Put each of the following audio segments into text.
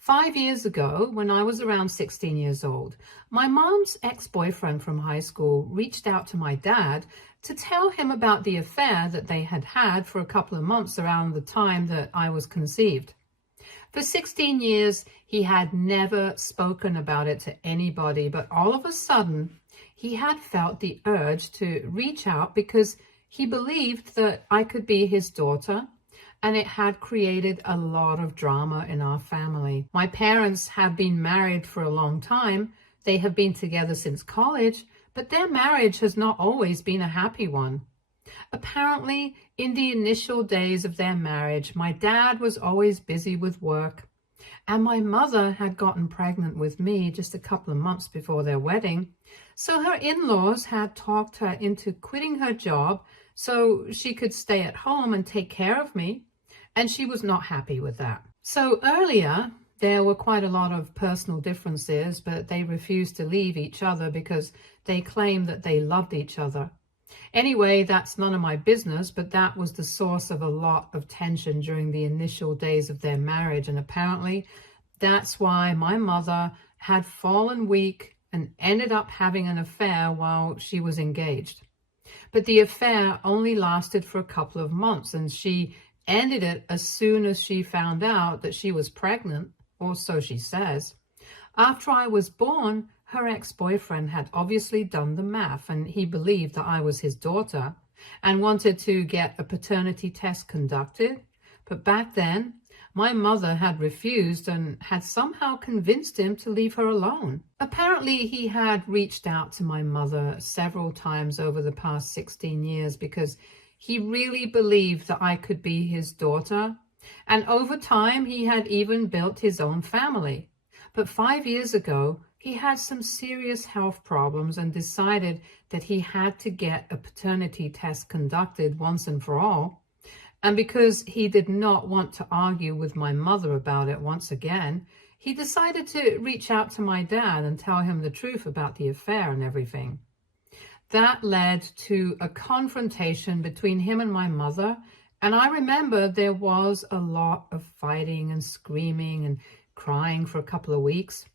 5 years ago, when I was around 16 years old, my mom's ex-boyfriend from high school reached out to my dad to tell him about the affair that they had had for a couple of months around the time that I was conceived. For 16 years, he had never spoken about it to anybody, but all of a sudden, he had felt the urge to reach out because he believed that I could be his daughter, and it had created a lot of drama in our family. My parents have been married for a long time. They have been together since college, but their marriage has not always been a happy one. Apparently, in the initial days of their marriage, my dad was always busy with work, and my mother had gotten pregnant with me just a couple of months before their wedding. So her in-laws had talked her into quitting her job so she could stay at home and take care of me, and she was not happy with that. So earlier, there were quite a lot of personal differences, but they refused to leave each other because they claimed that they loved each other. Anyway, that's none of my business, but that was the source of a lot of tension during the initial days of their marriage. And apparently, that's why my mother had fallen weak and ended up having an affair while she was engaged. But the affair only lasted for a couple of months, and she ended it as soon as she found out that she was pregnant, or so she says. After I was born, her ex-boyfriend had obviously done the math, and he believed that I was his daughter and wanted to get a paternity test conducted. But back then, my mother had refused and had somehow convinced him to leave her alone. Apparently, he had reached out to my mother several times over the past 16 years because he really believed that I could be his daughter. And over time, he had even built his own family. But 5 years ago, he had some serious health problems and decided that he had to get a paternity test conducted once and for all. And because he did not want to argue with my mother about it once again, he decided to reach out to my dad and tell him the truth about the affair and everything. That led to a confrontation between him and my mother, and I remember there was a lot of fighting and screaming and crying for a couple of weeks.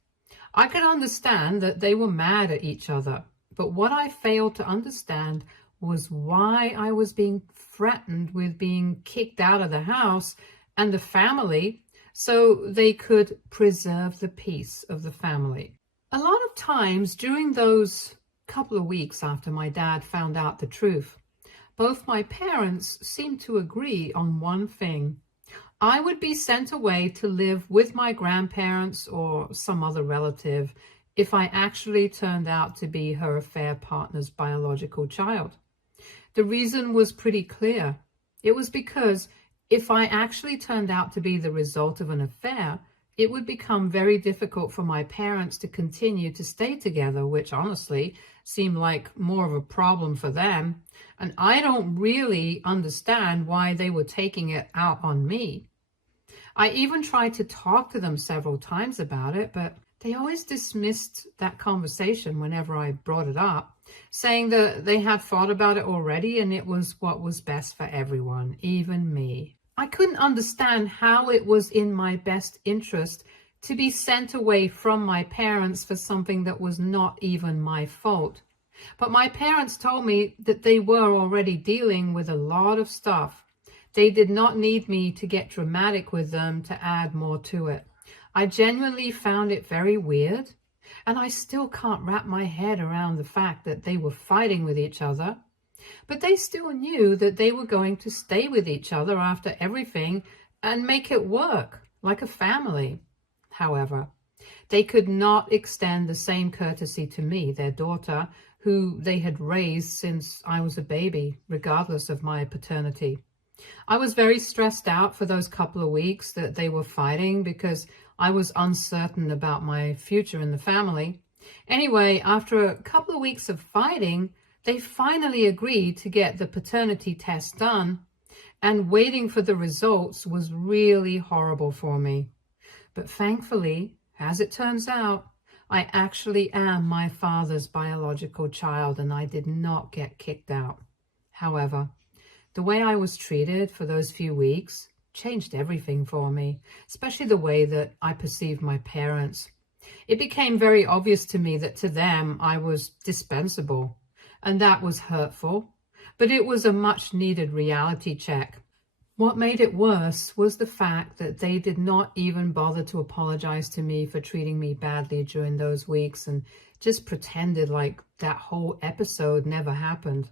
I could understand that they were mad at each other, but what I failed to understand was why I was being threatened with being kicked out of the house and the family so they could preserve the peace of the family. A lot of times during those couple of weeks after my dad found out the truth, both my parents seemed to agree on one thing. I would be sent away to live with my grandparents or some other relative if I actually turned out to be her affair partner's biological child. The reason was pretty clear. It was because if I actually turned out to be the result of an affair, it would become very difficult for my parents to continue to stay together, which honestly seemed like more of a problem for them. And I don't really understand why they were taking it out on me. I even tried to talk to them several times about it, but they always dismissed that conversation whenever I brought it up, saying that they had thought about it already and it was what was best for everyone, even me. I couldn't understand how it was in my best interest to be sent away from my parents for something that was not even my fault. But my parents told me that they were already dealing with a lot of stuff. They did not need me to get dramatic with them to add more to it. I genuinely found it very weird, and I still can't wrap my head around the fact that they were fighting with each other. But they still knew that they were going to stay with each other after everything and make it work like a family. However, they could not extend the same courtesy to me, their daughter, who they had raised since I was a baby, regardless of my paternity. I was very stressed out for those couple of weeks that they were fighting because I was uncertain about my future in the family. Anyway, after a couple of weeks of fighting, they finally agreed to get the paternity test done, and waiting for the results was really horrible for me. But thankfully, as it turns out, I actually am my father's biological child and I did not get kicked out. However, the way I was treated for those few weeks changed everything for me, especially the way that I perceived my parents. It became very obvious to me that to them I was dispensable, and that was hurtful, but it was a much needed reality check. What made it worse was the fact that they did not even bother to apologize to me for treating me badly during those weeks and just pretended like that whole episode never happened.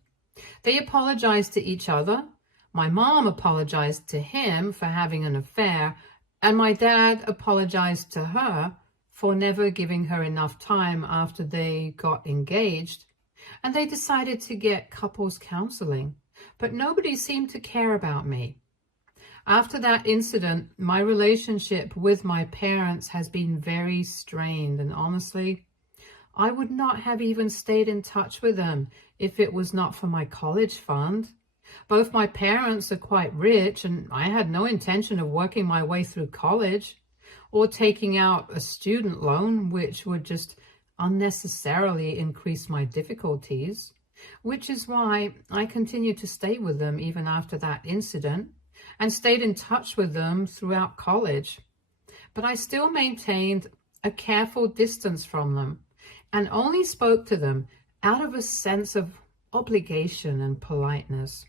They apologized to each other. My mom apologized to him for having an affair, and my dad apologized to her for never giving her enough time after they got engaged. And they decided to get couples counseling, but nobody seemed to care about me. After that incident, my relationship with my parents has been very strained, and honestly, I would not have even stayed in touch with them if it was not for my college fund. Both my parents are quite rich, and I had no intention of working my way through college or taking out a student loan, which would just unnecessarily increase my difficulties, which is why I continued to stay with them even after that incident and stayed in touch with them throughout college. But I still maintained a careful distance from them and only spoke to them out of a sense of obligation and politeness.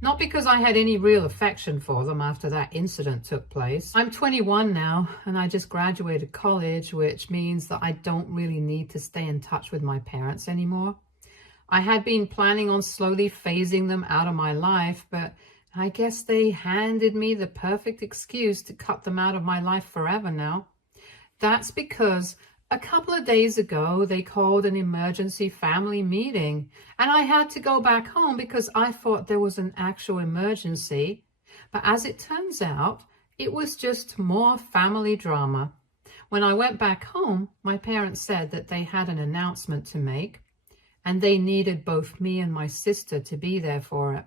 Not because I had any real affection for them after that incident took place. I'm 21 now, and I just graduated college, which means that I don't really need to stay in touch with my parents anymore. I had been planning on slowly phasing them out of my life, but I guess they handed me the perfect excuse to cut them out of my life forever now. That's because a couple of days ago, they called an emergency family meeting, and I had to go back home because I thought there was an actual emergency. But as it turns out, it was just more family drama. When I went back home, my parents said that they had an announcement to make, and they needed both me and my sister to be there for it.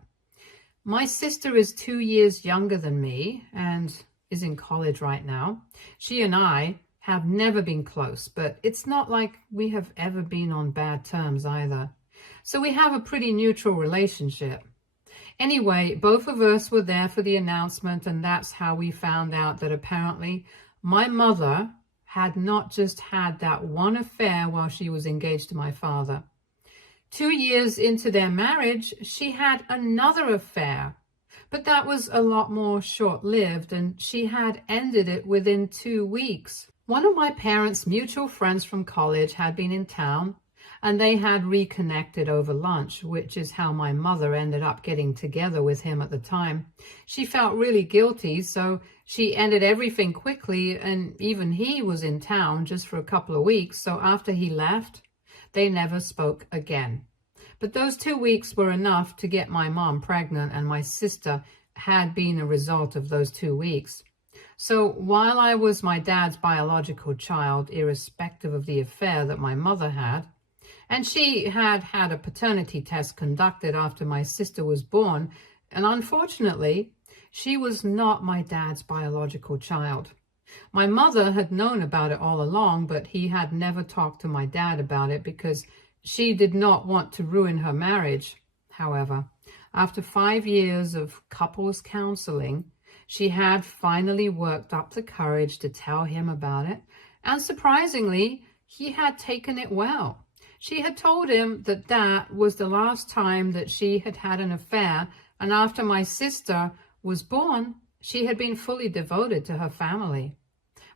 My sister is 2 years younger than me and is in college right now. She and I have never been close, but it's not like we have ever been on bad terms either. So we have a pretty neutral relationship. Anyway, both of us were there for the announcement, and that's how we found out that apparently my mother had not just had that one affair while she was engaged to my father. 2 years into their marriage, she had another affair, but that was a lot more short-lived, and she had ended it within 2 weeks. One of my parents' mutual friends from college had been in town, and they had reconnected over lunch, which is how my mother ended up getting together with him at the time. She felt really guilty, so she ended everything quickly, and even he was in town just for a couple of weeks, so after he left, they never spoke again. But those 2 weeks were enough to get my mom pregnant, and my sister had been a result of those 2 weeks. So while I was my dad's biological child, irrespective of the affair that my mother had, and she had had a paternity test conducted after my sister was born, and unfortunately, she was not my dad's biological child. My mother had known about it all along, but he had never talked to my dad about it because she did not want to ruin her marriage. However, after 5 years of couples counseling, she had finally worked up the courage to tell him about it, and surprisingly, he had taken it well. She had told him that that was the last time that she had had an affair, and after my sister was born, she had been fully devoted to her family.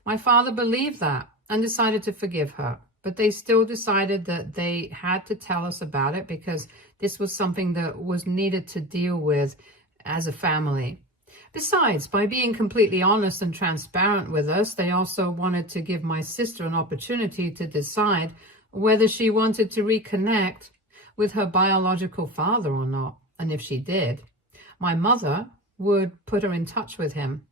My father believed that and decided to forgive her, but they still decided that they had to tell us about it because this was something that was needed to deal with as a family. Besides, by being completely honest and transparent with us, they also wanted to give my sister an opportunity to decide whether she wanted to reconnect with her biological father or not. And if she did, my mother would put her in touch with him.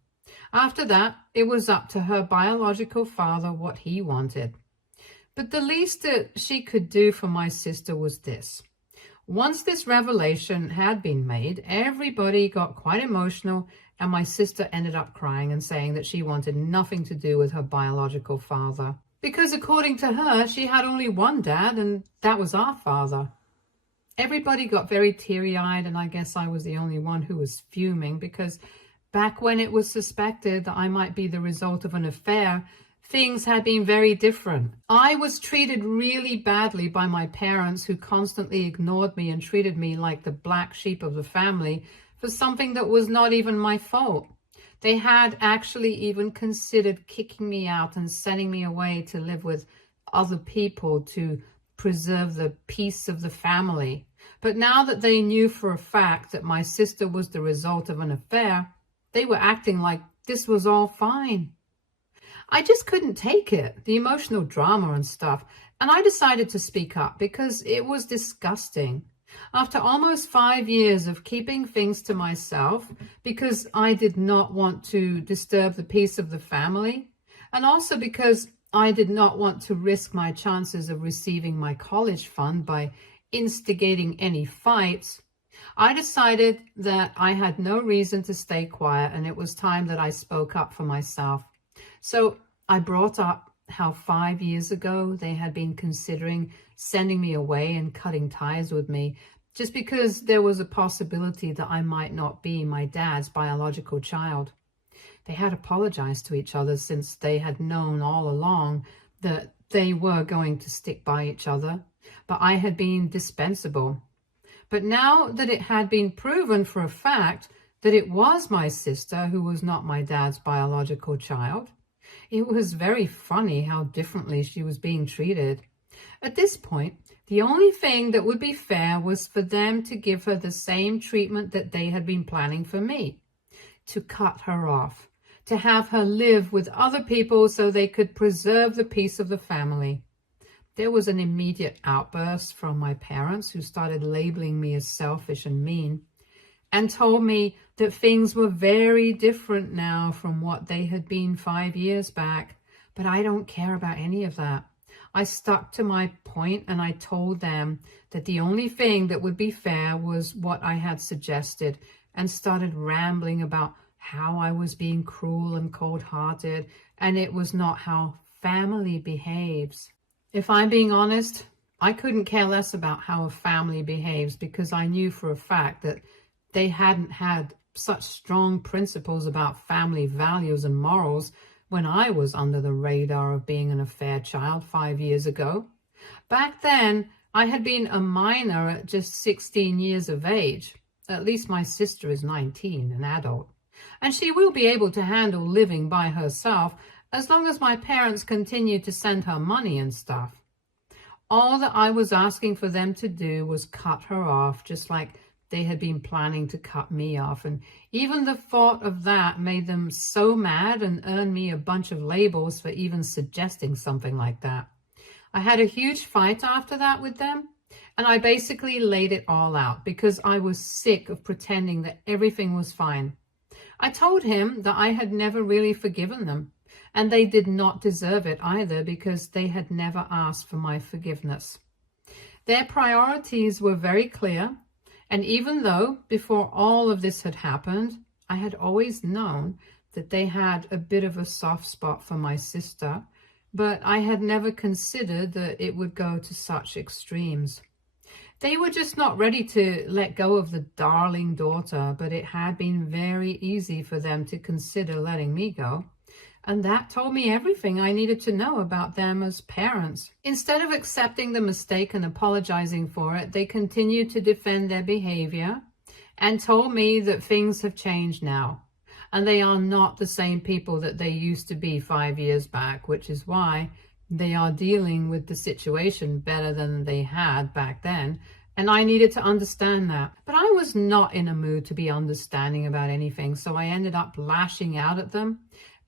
After that, it was up to her biological father what he wanted. But the least that she could do for my sister was this. Once this revelation had been made, everybody got quite emotional, and my sister ended up crying and saying that she wanted nothing to do with her biological father. Because according to her, she had only one dad, and that was our father. Everybody got very teary-eyed, and I guess I was the only one who was fuming because Back when it was suspected that I might be the result of an affair, things had been very different. I was treated really badly by my parents, who constantly ignored me and treated me like the black sheep of the family for something that was not even my fault. They had actually even considered kicking me out and sending me away to live with other people to preserve the peace of the family. But now that they knew for a fact that my sister was the result of an affair, they were acting like this was all fine. I just couldn't take it, the emotional drama and stuff, and I decided to speak up because it was disgusting. After almost 5 years of keeping things to myself because I did not want to disturb the peace of the family, and also because I did not want to risk my chances of receiving my college fund by instigating any fights, I decided that I had no reason to stay quiet, and it was time that I spoke up for myself. So I brought up how 5 years ago they had been considering sending me away and cutting ties with me just because there was a possibility that I might not be my dad's biological child. They had apologized to each other since they had known all along that they were going to stick by each other, but I had been dispensable. But now that it had been proven for a fact that it was my sister who was not my dad's biological child, it was very funny how differently she was being treated. At this point, the only thing that would be fair was for them to give her the same treatment that they had been planning for me, to cut her off, to have her live with other people so they could preserve the peace of the family. There was an immediate outburst from my parents, who started labeling me as selfish and mean, and told me that things were very different now from what they had been 5 years back. But I don't care about any of that. I stuck to my point, and I told them that the only thing that would be fair was what I had suggested, and started rambling about how I was being cruel and cold-hearted, and it was not how family behaves. If I'm being honest, I couldn't care less about how a family behaves, because I knew for a fact that they hadn't had such strong principles about family values and morals when I was under the radar of being an affair child 5 years ago. Back then, I had been a minor at just 16 years of age. At least my sister is 19, an adult, and she will be able to handle living by herself as long as my parents continue to send her money and stuff. All that I was asking for them to do was cut her off, just like they had been planning to cut me off. And even the thought of that made them so mad and earned me a bunch of labels for even suggesting something like that. I had a huge fight after that with them, and I basically laid it all out because I was sick of pretending that everything was fine. I told him that I had never really forgiven them, and they did not deserve it either because they had never asked for my forgiveness. Their priorities were very clear, and even though before all of this had happened, I had always known that they had a bit of a soft spot for my sister, but I had never considered that it would go to such extremes. They were just not ready to let go of the darling daughter, but it had been very easy for them to consider letting me go. And that told me everything I needed to know about them as parents. Instead of accepting the mistake and apologizing for it, they continued to defend their behavior and told me that things have changed now, and they are not the same people that they used to be 5 years back, which is why they are dealing with the situation better than they had back then, and I needed to understand that. But I was not in a mood to be understanding about anything, so I ended up lashing out at them,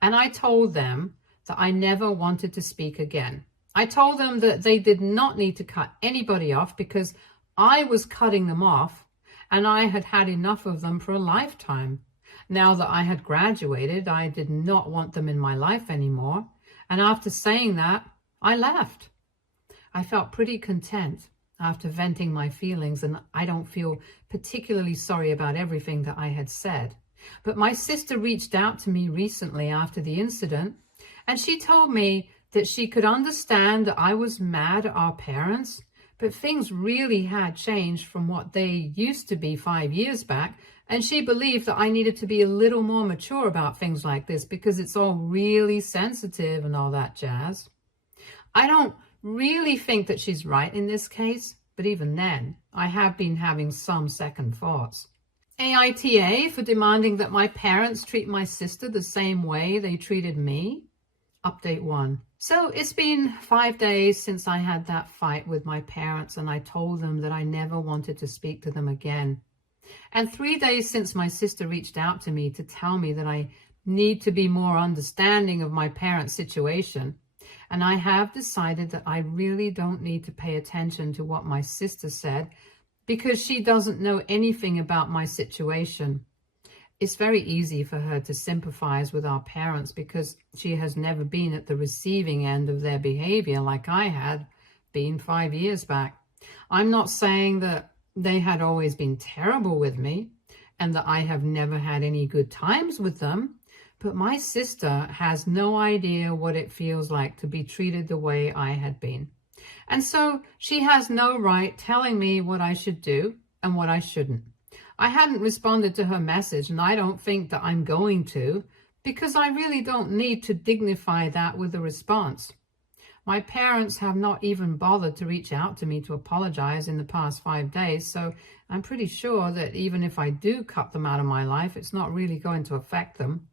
and I told them that I never wanted to speak again. I told them that they did not need to cut anybody off because I was cutting them off, and I had had enough of them for a lifetime. Now that I had graduated, I did not want them in my life anymore, and after saying that, I left. I felt pretty content after venting my feelings, and I don't feel particularly sorry about everything that I had said. But my sister reached out to me recently after the incident, and she told me that she could understand that I was mad at our parents, but things really had changed from what they used to be 5 years back, And she believed that I needed to be a little more mature about things like this because it's all really sensitive and all that jazz. I don't really think that she's right in this case, but even then, I have been having some second thoughts. AITA for demanding that my parents treat my sister the same way they treated me. Update 1. So it's been 5 days since I had that fight with my parents and I told them that I never wanted to speak to them again. And 3 days since my sister reached out to me to tell me that I need to be more understanding of my parents' situation. And I have decided that I really don't need to pay attention to what my sister said because she doesn't know anything about my situation. It's very easy for her to sympathize with our parents because she has never been at the receiving end of their behavior like I had been 5 years back. I'm not saying that they had always been terrible with me and that I have never had any good times with them, but my sister has no idea what it feels like to be treated the way I had been. And so she has no right telling me what I should do and what I shouldn't. I hadn't responded to her message, and I don't think that I'm going to, because I really don't need to dignify that with a response. My parents have not even bothered to reach out to me to apologize in the past 5 days, so I'm pretty sure that even if I do cut them out of my life, it's not really going to affect them.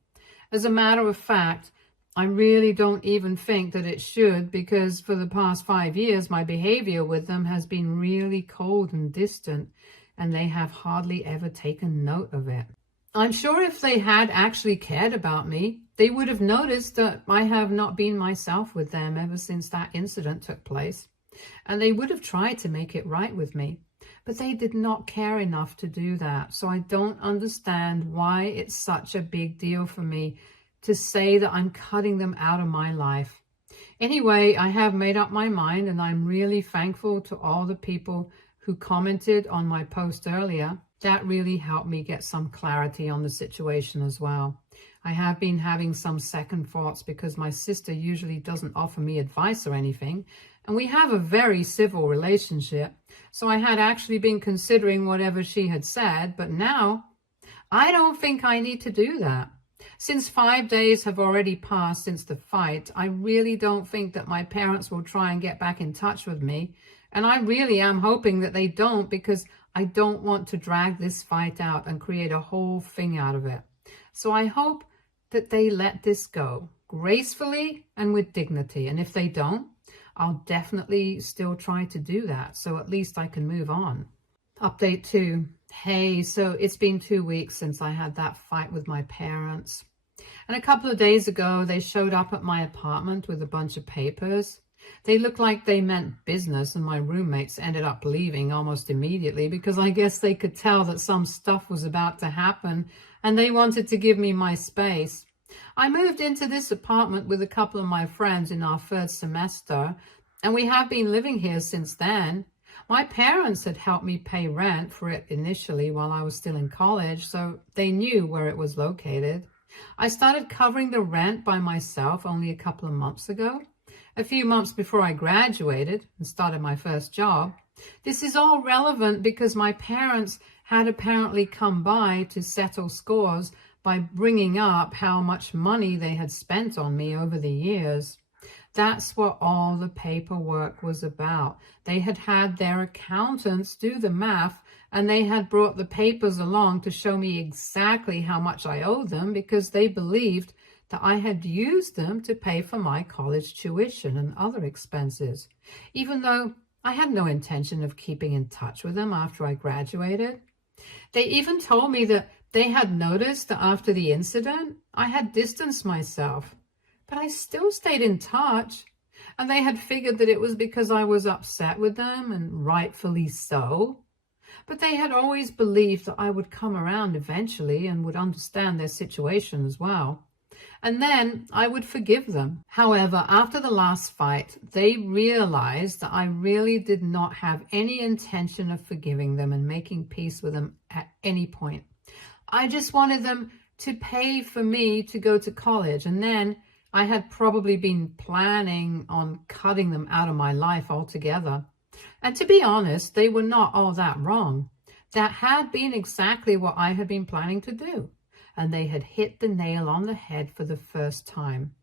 As a matter of fact, I really don't even think that it should, because for the past 5 years, my behavior with them has been really cold and distant, and they have hardly ever taken note of it. I'm sure if they had actually cared about me, they would have noticed that I have not been myself with them ever since that incident took place, and they would have tried to make it right with me. But they did not care enough to do that, so I don't understand why it's such a big deal for me to say that I'm cutting them out of my life. Anyway, I have made up my mind, and I'm really thankful to all the people who commented on my post earlier. That really helped me get some clarity on the situation as well. I have been having some second thoughts because my sister usually doesn't offer me advice or anything, and we have a very civil relationship, so I had actually been considering whatever she had said, but now I don't think I need to do that. Since 5 days have already passed since the fight, I really don't think that my parents will try and get back in touch with me, and I really am hoping that they don't, because I don't want to drag this fight out and create a whole thing out of it. So I hope that they let this go gracefully and with dignity. And if they don't, I'll definitely still try to do that, so at least I can move on. Update 2. Hey, so it's been 2 weeks since I had that fight with my parents. And a couple of days ago, they showed up at my apartment with a bunch of papers. They looked like they meant business, and my roommates ended up leaving almost immediately because I guess they could tell that some stuff was about to happen and they wanted to give me my space. I moved into this apartment with a couple of my friends in our 3rd semester, and we have been living here since then. My parents had helped me pay rent for it initially while I was still in college, so they knew where it was located. I started covering the rent by myself only a couple of months ago, a few months before I graduated and started my first job. This is all relevant because my parents had apparently come by to settle scores by bringing up how much money they had spent on me over the years. That's what all the paperwork was about. They had had their accountants do the math, and they had brought the papers along to show me exactly how much I owed them because they believed that I had used them to pay for my college tuition and other expenses, even though I had no intention of keeping in touch with them after I graduated. They even told me that they had noticed that after the incident, I had distanced myself, but I still stayed in touch, and they had figured that it was because I was upset with them, and rightfully so. But they had always believed that I would come around eventually and would understand their situation as well. And then I would forgive them. However, after the last fight, they realized that I really did not have any intention of forgiving them and making peace with them at any point. I just wanted them to pay for me to go to college, and then I had probably been planning on cutting them out of my life altogether. And to be honest, they were not all that wrong. That had been exactly what I had been planning to do, and they had hit the nail on the head for the first time.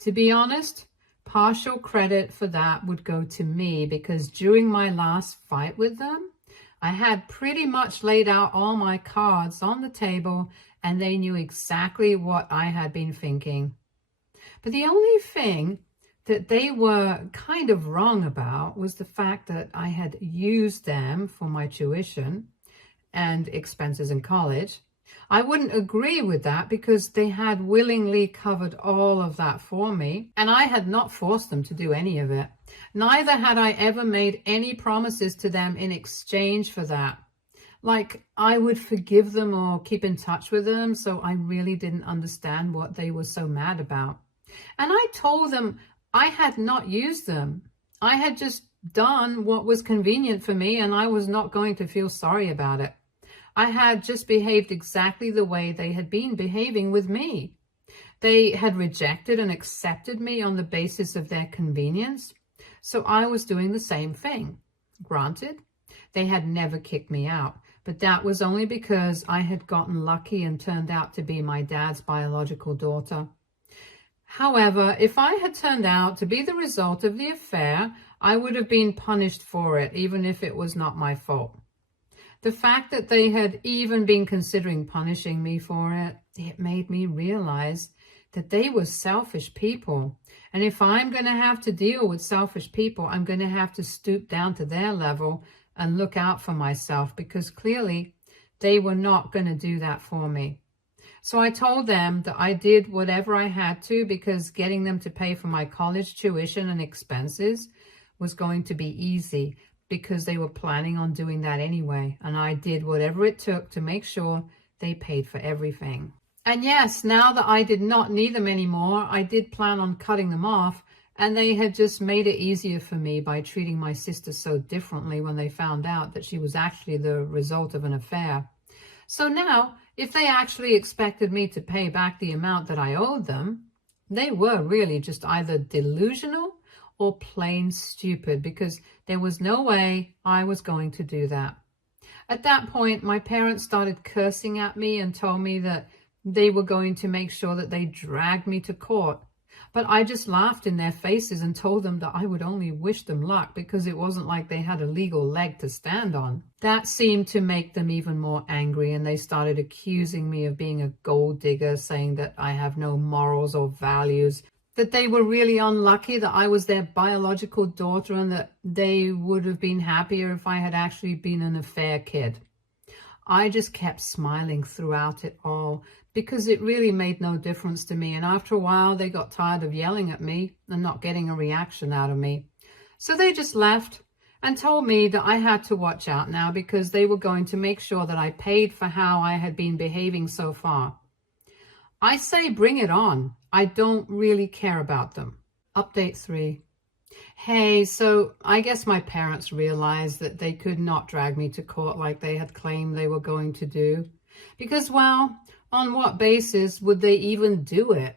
To be honest, partial credit for that would go to me, because during my last fight with them, I had pretty much laid out all my cards on the table, and they knew exactly what I had been thinking. But the only thing that they were kind of wrong about was the fact that I had used them for my tuition and expenses in college. I wouldn't agree with that, because they had willingly covered all of that for me, and I had not forced them to do any of it. Neither had I ever made any promises to them in exchange for that. Like, I would forgive them or keep in touch with them, so I really didn't understand what they were so mad about. And I told them I had not used them. I had just done what was convenient for me, and I was not going to feel sorry about it. I had just behaved exactly the way they had been behaving with me. They had rejected and accepted me on the basis of their convenience, so I was doing the same thing. Granted, they had never kicked me out, but that was only because I had gotten lucky and turned out to be my dad's biological daughter. However, if I had turned out to be the result of the affair, I would have been punished for it, even if it was not my fault. The fact that they had even been considering punishing me for it, it made me realize that they were selfish people. And if I'm going to have to deal with selfish people, I'm going to have to stoop down to their level and look out for myself, because clearly they were not going to do that for me. So I told them that I did whatever I had to, because getting them to pay for my college tuition and expenses was going to be easy, because they were planning on doing that anyway. And I did whatever it took to make sure they paid for everything. And yes, now that I did not need them anymore, I did plan on cutting them off, and they had just made it easier for me by treating my sister so differently when they found out that she was actually the result of an affair. So now, if they actually expected me to pay back the amount that I owed them, they were really just either delusional or plain stupid, because there was no way I was going to do that. At that point, my parents started cursing at me and told me that they were going to make sure that they dragged me to court. But I just laughed in their faces and told them that I would only wish them luck, because it wasn't like they had a legal leg to stand on. That seemed to make them even more angry, and they started accusing me of being a gold digger, saying that I have no morals or values, that they were really unlucky that I was their biological daughter, and that they would have been happier if I had actually been an affair kid. I just kept smiling throughout it all, because it really made no difference to me. And after a while, they got tired of yelling at me and not getting a reaction out of me. So they just left and told me that I had to watch out now, because they were going to make sure that I paid for how I had been behaving so far. I say bring it on. I don't really care about them. Update 3. Hey, so I guess my parents realized that they could not drag me to court like they had claimed they were going to do. Because, well, on what basis would they even do it?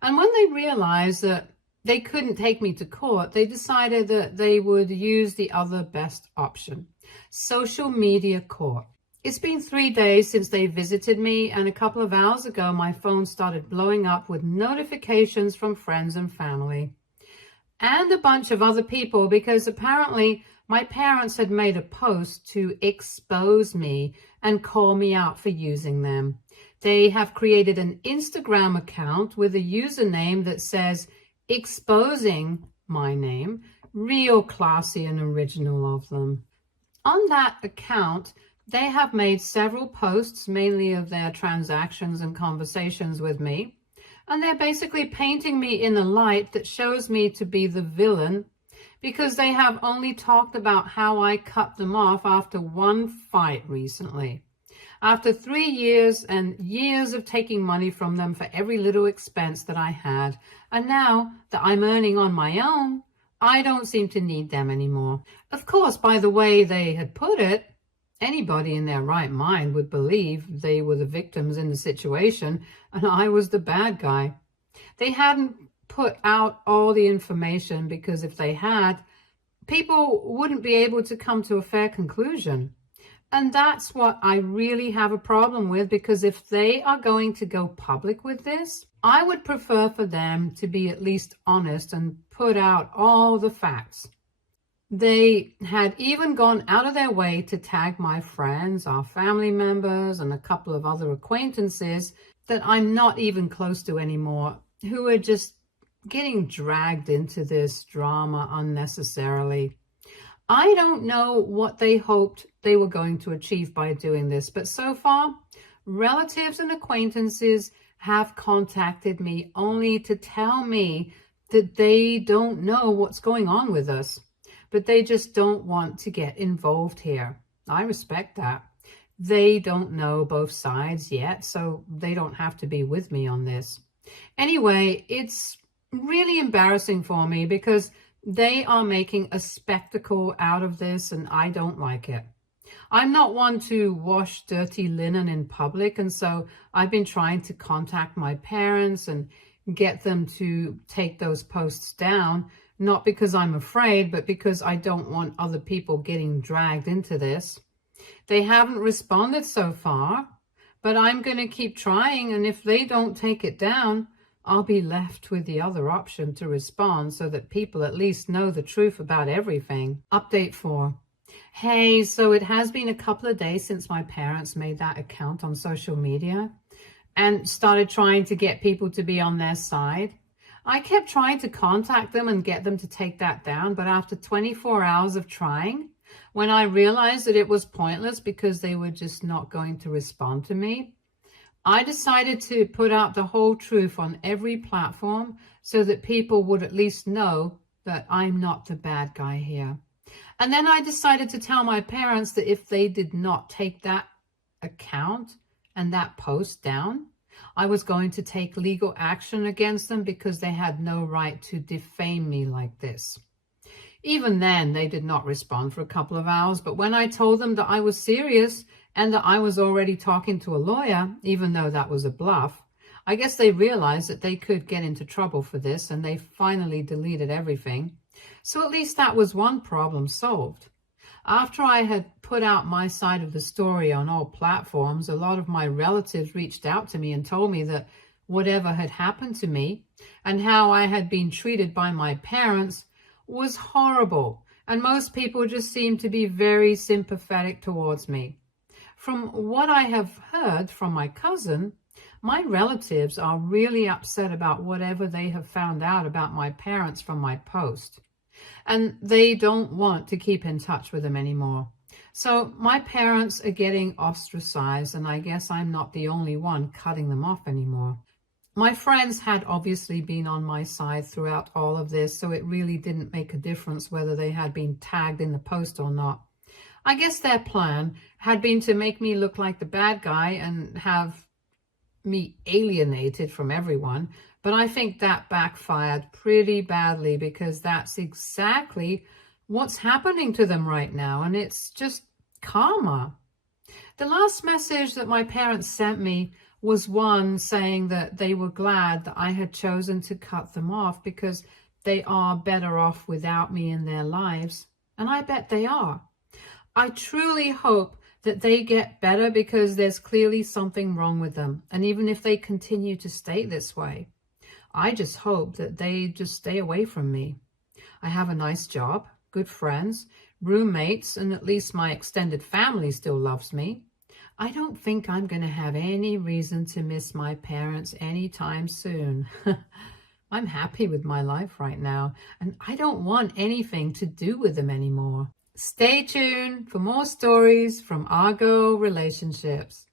And when they realized that they couldn't take me to court, they decided that they would use the other best option: social media court. It's been 3 days since they visited me, and a couple of hours ago, my phone started blowing up with notifications from friends and family. And a bunch of other people, because apparently my parents had made a post to expose me and call me out for using them. They have created an Instagram account with a username that says exposing my name. Real classy and original of them. On that account, they have made several posts, mainly of their transactions and conversations with me. And they're basically painting me in a light that shows me to be the villain, because they have only talked about how I cut them off after one fight recently. After 3 years and years of taking money from them for every little expense that I had, and now that I'm earning on my own, I don't seem to need them anymore. Of course, by the way they had put it, anybody in their right mind would believe they were the victims in the situation and I was the bad guy. They hadn't put out all the information, because if they had, people wouldn't be able to come to a fair conclusion. And that's what I really have a problem with, because if they are going to go public with this, I would prefer for them to be at least honest and put out all the facts. They had even gone out of their way to tag my friends, our family members, and a couple of other acquaintances that I'm not even close to anymore, who are just getting dragged into this drama unnecessarily. I don't know what they hoped they were going to achieve by doing this, but so far, relatives and acquaintances have contacted me only to tell me that they don't know what's going on with us, but they just don't want to get involved here. I respect that. They don't know both sides yet, so they don't have to be with me on this. Anyway, it's really embarrassing for me because they are making a spectacle out of this, and I don't like it. I'm not one to wash dirty linen in public, and so I've been trying to contact my parents and get them to take those posts down, not because I'm afraid, but because I don't want other people getting dragged into this. They haven't responded so far, but I'm going to keep trying, and if they don't take it down, I'll be left with the other option to respond so that people at least know the truth about everything. Update 4. Hey, so it has been a couple of days since my parents made that account on social media and started trying to get people to be on their side. I kept trying to contact them and get them to take that down, but after 24 hours of trying, when I realized that it was pointless because they were just not going to respond to me, I decided to put out the whole truth on every platform so that people would at least know that I'm not the bad guy here. And then I decided to tell my parents that if they did not take that account and that post down, I was going to take legal action against them because they had no right to defame me like this. Even then, they did not respond for a couple of hours, but when I told them that I was serious and that I was already talking to a lawyer, even though that was a bluff, I guess they realized that they could get into trouble for this, and they finally deleted everything. So at least that was one problem solved. After I had put out my side of the story on all platforms, a lot of my relatives reached out to me and told me that whatever had happened to me and how I had been treated by my parents was horrible, and most people just seemed to be very sympathetic towards me. From what I have heard from my cousin, my relatives are really upset about whatever they have found out about my parents from my post, and they don't want to keep in touch with them anymore. So my parents are getting ostracized, and I guess I'm not the only one cutting them off anymore. My friends had obviously been on my side throughout all of this, so it really didn't make a difference whether they had been tagged in the post or not. I guess their plan had been to make me look like the bad guy and have me alienated from everyone, but I think that backfired pretty badly because that's exactly what's happening to them right now, and it's just karma. The last message that my parents sent me was one saying that they were glad that I had chosen to cut them off because they are better off without me in their lives, and I bet they are. I truly hope that they get better because there's clearly something wrong with them, and even if they continue to stay this way, I just hope that they just stay away from me. I have a nice job, good friends, roommates, and at least my extended family still loves me. I don't think I'm going to have any reason to miss my parents anytime soon. I'm happy with my life right now, and I don't want anything to do with them anymore. Stay tuned for more stories from Argo Relationships.